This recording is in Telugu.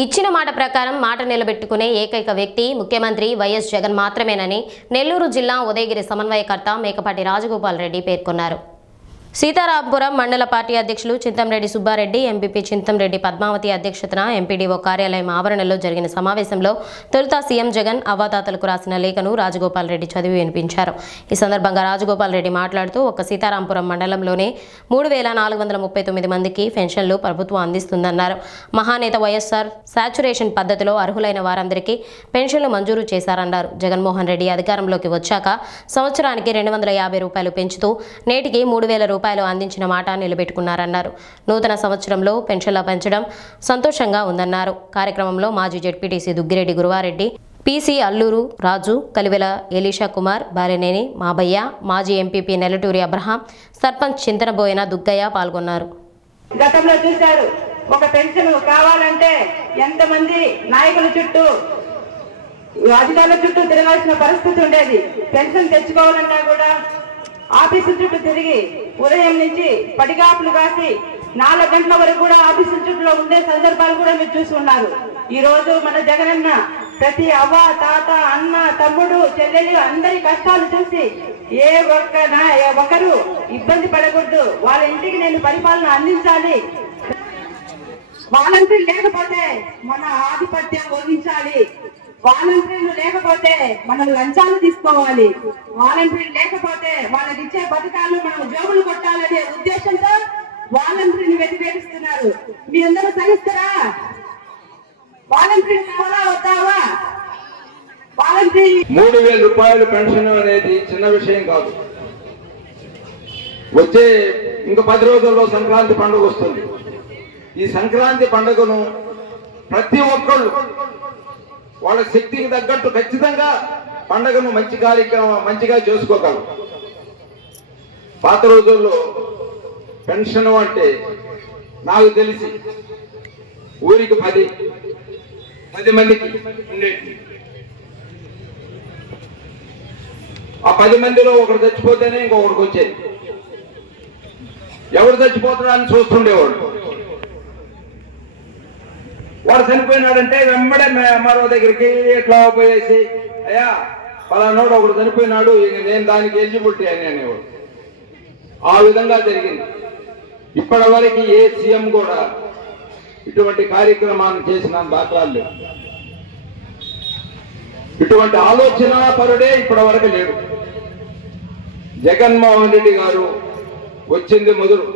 ఇచ్చిన మాట ప్రకారం మాట నిలబెట్టుకునే ఏకైక వ్యక్తి ముఖ్యమంత్రి వైఎస్ జగన్ మాత్రమేనని నెల్లూరు జిల్లా ఉదయగిరి సమన్వయకర్త మేకపాటి రాజగోపాల్ రెడ్డి పేర్కొన్నారు. సీతారాంపురం మండల పార్టీ అధ్యక్షులు చింతంరెడ్డి సుబ్బారెడ్డి, ఎంపీపీ చింతంరెడ్డి పద్మావతి అధ్యక్షతన ఎంపీడీఓ కార్యాలయం ఆవరణలో జరిగిన సమావేశంలో తొలుత సీఎం జగన్ అవ్వాతాతలకు రాసిన లేఖను రాజగోపాల్ రెడ్డి చదివి వినిపించారు. ఈ సందర్భంగా రాజగోపాల్ రెడ్డి మాట్లాడుతూ ఒక్క సీతారాంపురం మండలంలోనే 3439 మందికి పెన్షన్లు ప్రభుత్వం అందిస్తుందన్నారు. మహానేత వైఎస్ఆర్ సాచ్యురేషన్ పద్ధతిలో అర్హులైన వారందరికీ పెన్షన్లు మంజూరు చేశారన్నారు. జగన్మోహన్ రెడ్డి అధికారంలోకి వచ్చాక సంవత్సరానికి 250 రూపాయలు పెంచుతూ నేటికి 3000 రూపాయలు అందించిన మాట నిలబెట్టుకున్నారన్నారు. నూతన సంవత్సరంలో పెన్షన్ల పెంచడం సంతోషంగా ఉందన్నారు. కార్యక్రమంలో మాజీ జెడ్పీటీసీ దుగ్గిరెడ్డి గురువారెడ్డి, పీసీ అల్లూరు రాజు, కలివెల ఎలీషా కుమార్, బాలినేని మాబయ్య, మాజీ ఎంపీపీ నెల్లటూరి అబ్రహాం, సర్పంచ్ చింతనబోయిన దుగ్గయ్య పాల్గొన్నారు. గతంలో చూశారు, ఒక పెన్షన్ కావాలంటే ఎంతమంది నాయకుల చుట్టూ అధికారుల చుట్టూ తిరగాల్సిన పరిస్థితి ఉండేది. పెన్షన్ తెచ్చుకోవాలన్నా కూడా ఆఫీసుల చుట్టూ తిరిగి ఉదయం నుంచి పడిగాపులు కాసి 4 గంటల వరకు కూడా ఆఫీసుల చుట్టూ ఉండే సందర్భాలు కూడా మీరు చూసి ఉన్నారు. ఈ రోజు మన జగనన్న ప్రతి అవ్వ, తాత, అన్న, తమ్ముడు, చెల్లెలు అందరి కష్టాలు చూసి ఏ ఒక్కరు ఇబ్బంది పడకూడదు, వాళ్ళ ఇంటికి నేను పరిపాలన అందించాలి, వాలంటీర్లు లేకపోతే మన ఆధిపత్యం వహించాలి, వాలంటీర్లు లేకపోతే మనం లంచాలు తీసుకోవాలి, వాలంటీర్లు లేకపోతే వాళ్ళకి ఇచ్చే పథకాలు మనం జోబులు కొట్టాలనే ఉద్దేశంతో వాలంటీర్లు వ్యతిరేకిస్తున్నారు. మీ అందరూ సహిస్తారా? వాలంటీర్లు కావాలా వద్దావా? వాలంటీర్ 3000 రూపాయలు పెన్షన్ అనేది చిన్న విషయం కాదు. వచ్చే ఇంకా 10 రోజుల్లో సంక్రాంతి పండుగ వస్తుంది. ఈ సంక్రాంతి పండుగను ప్రతి ఒక్కళ్ళు వాళ్ళ శక్తికి తగ్గట్టు ఖచ్చితంగా పండుగను మంచి కార్యక్రమం మంచిగా చేసుకోగలరు. పాత రోజుల్లో పెన్షన్ అంటే నాకు తెలిసి ఊరికి 10 మందికి ఉండేది. ఆ 10 మందిలో ఒకరు చచ్చిపోతేనే ఇంకొకరికి వచ్చేది. ఎవరు చచ్చిపోతాడని చూస్తుండేవాడు. వాడు చనిపోయినాడంటే వెంబడే మరో దగ్గరికి ఎట్లా పోయేసి, అయ్యా పలానాడు ఒకడు చనిపోయినాడు, నేను దానికి ఎలిజిబిలిటీ అని అనేవాడు. ఆ విధంగా జరిగింది. ఇప్పటి వరకు ఏ సీఎం కూడా ఇటువంటి కార్యక్రమాన్ని చేసిన దాఖలాలు లేవు. ఇటువంటి ఆలోచన పరుడే ఇప్పటి వరకు లేడు. జగన్మోహన్ రెడ్డి గారు వచ్చింది మొదలు